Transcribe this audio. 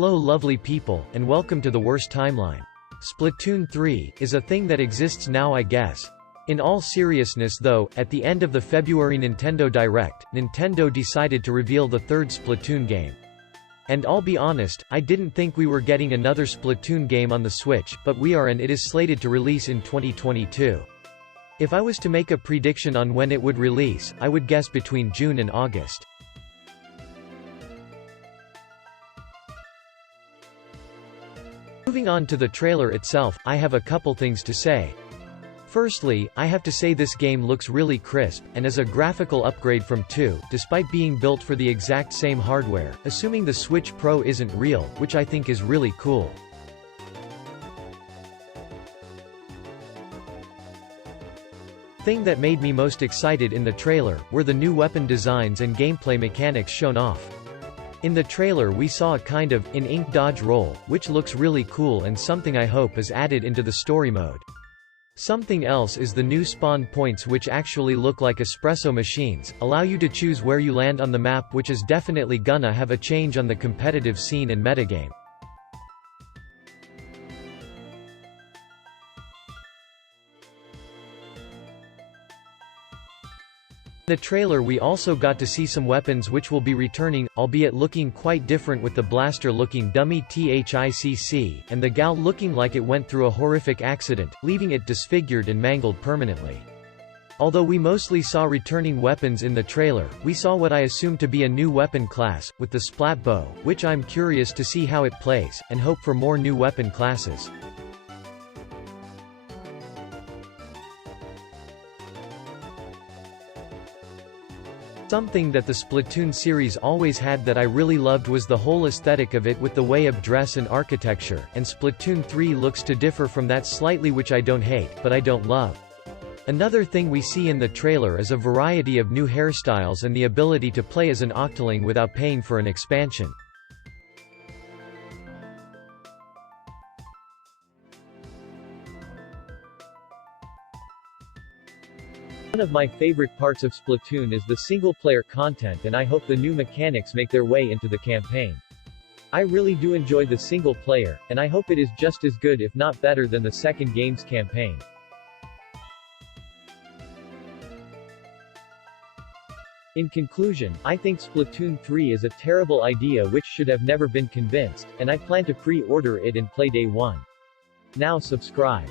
Hello lovely people, and welcome to the worst timeline. Splatoon 3 is a thing that exists now, I guess. In all seriousness though, at the end of the February Nintendo Direct, Nintendo decided to reveal the third Splatoon game. And I'll be honest, I didn't think we were getting another Splatoon game on the Switch, but we are, and it is slated to release in 2022. If I was to make a prediction on when it would release, I would guess between June and August. Moving on to the trailer itself, I have a couple things to say. Firstly, I have to say this game looks really crisp, and is a graphical upgrade from 2, despite being built for the exact same hardware, assuming the Switch Pro isn't real, which I think is really cool. Thing that made me most excited in the trailer were the new weapon designs and gameplay mechanics shown off. In the trailer we saw a kind of in-ink dodge roll, which looks really cool and something I hope is added into the story mode. Something else is the new spawn points, which actually look like espresso machines, allow you to choose where you land on the map, which is definitely gonna have a change on the competitive scene and metagame. In the trailer we also got to see some weapons which will be returning, albeit looking quite different, with the blaster looking dummy THICC, and the gal looking like it went through a horrific accident, leaving it disfigured and mangled permanently. Although we mostly saw returning weapons in the trailer, we saw what I assume to be a new weapon class, with the splat bow, which I'm curious to see how it plays, and hope for more new weapon classes. Something that the Splatoon series always had that I really loved was the whole aesthetic of it, with the way of dress and architecture, and Splatoon 3 looks to differ from that slightly, which I don't hate, but I don't love. Another thing we see in the trailer is a variety of new hairstyles and the ability to play as an octoling without paying for an expansion. One of my favorite parts of Splatoon is the single-player content, and I hope the new mechanics make their way into the campaign. I really do enjoy the single player, and I hope it is just as good if not better than the second game's campaign. In conclusion, I think Splatoon 3 is a terrible idea which should have never been convinced, and I plan to pre-order it and play day one. Now subscribe.